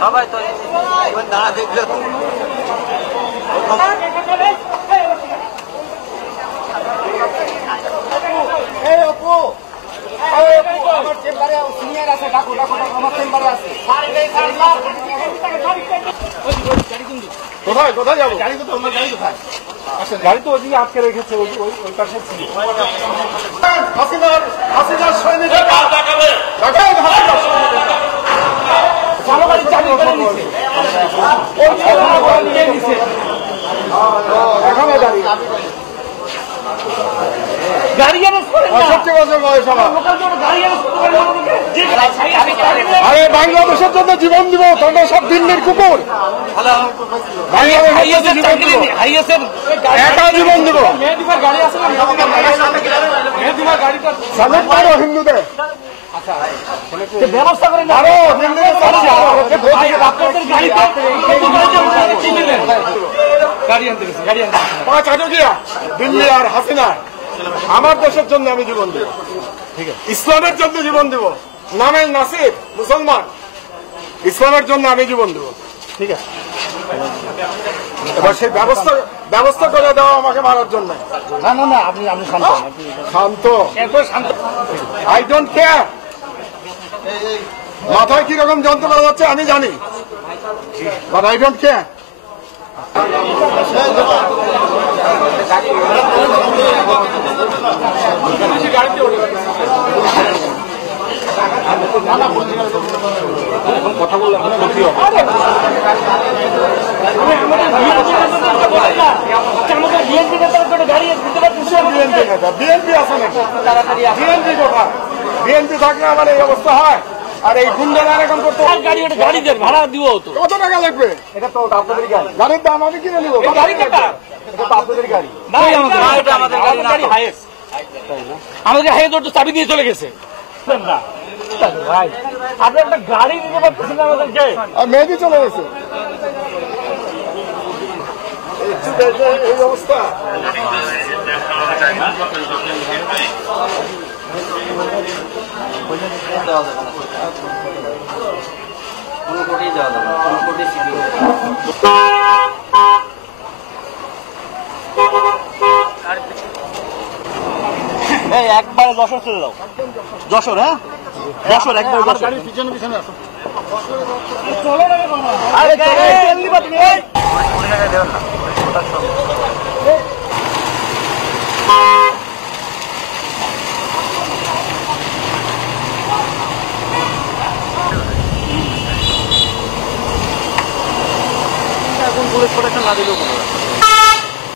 সবাই তো দাঁড়া দেখলে আমার চেম্বারে সিনিয়র আছে, ডাকো ডাকো ডাকো, আমার চেম্বারে আছে। কোথায় কোথায় যাবো? গাড়ি তো তোমার গাড়ি কোথায়? গাড়ি তো ওইদিকে আটকে রেখেছে, ওই পাশে ছিল। হাসিনার সৈনিক গাড়ি চালু করে নিচ্ছে, এখানে দাঁড়িয়ে আরে বাংলাদেশের জন্য জীবন দিব, তোমরা সব দিল্লির কুকুর। একা জীবন দিব, হিন্দুদের ব্যবস্থা করে দিল্লি আর হাসিনা। আমার দেশের জন্য আমি জীবন দেব, ঠিক আছে, ইসলামের জন্য জীবন দেব। নামে নাসির মুসলমান, ইসলামের জন্য আমি জীবন দেব, ঠিক আছে। এবার সেই ব্যবস্থা করে দেওয়া আমাকে মারার জন্য। না না না, আপনি শান্ত শান্ত শান্ত। আই ডোন্ট কেয়ার মাথায় কিরকম যন্ত্রণা যাচ্ছে আমি জানি, বাট আই ডোন্ট কেয়ার। কথা বললাম বিএনপি আছে নাকি? বিএনপি কোথায়? বিএনপি থাকলে আমার এই অবস্থা হয়। আর এই গুন্ডারা এখন করতে গাড়ি দেন, ভাড়া দিব, কত টাকা লাগবে? এটা তো আপনাদের গাড়ি, গাড়ির দাম আমি কিনে নিবো। এটা তো আপনাদের গাড়ি, আমাদের হাইয়েস্ট তো চাবি দিয়ে চলে গেছে। আপনি একটা গাড়ি দিতে পারতেছেন আমাদেরকে, মেয়েদি চলে গেছে। এই অবস্থা একবার যশোর চলে যাও, যশোর। হ্যাঁ যশোর একবার, গাড়ির পিছনে পিছনে আসো। এখন পুলিশ প্রোটেকশন না দিলেও